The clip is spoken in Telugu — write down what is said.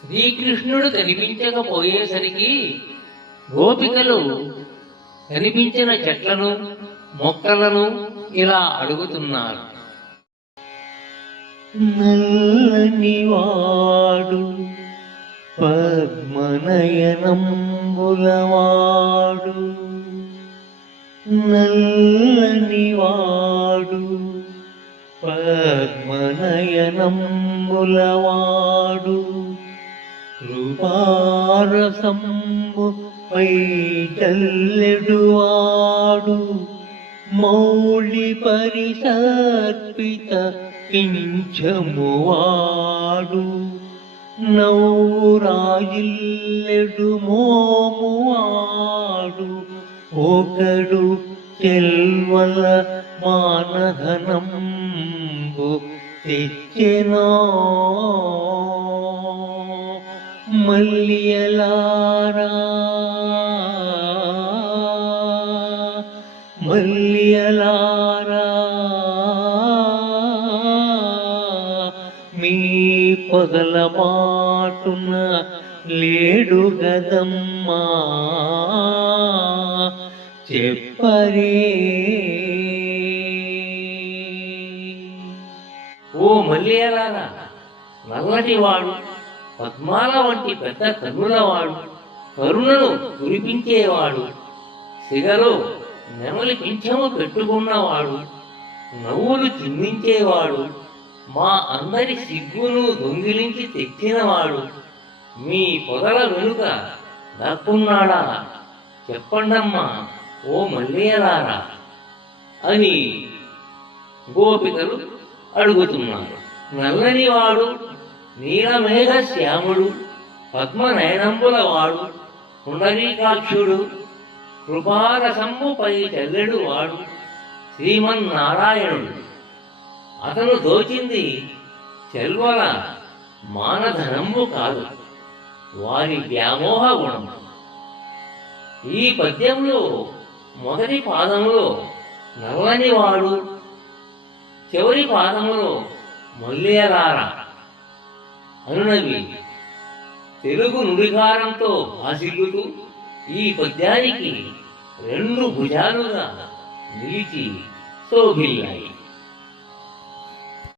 శ్రీకృష్ణుడు కనిపించకపోయేసరికి గోపికలు కనిపించిన చెట్లను మొక్కలను ఇలా అడుగుతున్నారు. నల్లనివాడు పద్మనయనంబులవాడు, నల్లనివాడు పద్మనయనంబులవాడు, కృపారసంబు పై చల్లెడువాడు, మౌళి పరిసర్పిత కించమువాడు, నౌరాజిల్లెడు మోమువాడు, ఒకడు చెల్వల మానధనంబు తెచ్చెనో. మల్లియలారా మల్లియలారా మీ పొదల మాటున లేడు గదమ్మా చెప్పరే. ఓ మల్లియలారా, నల్లటివాడు, పద్మాల వంటి పెద్ద కన్నులవాడు, కరుణను కురిపించేవాడు, సిగలో నెమలి పింఛము పెట్టుకున్నవాడు, నవ్వులు చిందించేవాడు, మా అందరి సిగ్గును దొంగిలించి తెచ్చినవాడు మీ పొదల వెనుక దాక్కున్నాడా చెప్పండమ్మా ఓ మల్లియలారా అని గోపికలు అడుగుతున్నారు. నల్లనివాడు, నీలమేఘ శ్యాముడు, పద్మనయనంబులవాడు, పుండరీకాక్షుడు, కృపారసంబుపై చల్లెడు వాడు శ్రీమన్నారాయణుడు. అతను దోచింది చెల్వల మానధనంబు కాదు, వారి వ్యామోహ గుణం. ఈ పద్యంలో మొదటి పాదములో నల్లనివాడు, చివరి పాదములో మల్లియలారా అనునవి తెలుగు నుడికారంతో భాసిల్లుతూ ఈ పద్యానికి రెండు భుజాలుగా నిలిచి శోభిల్లాయి.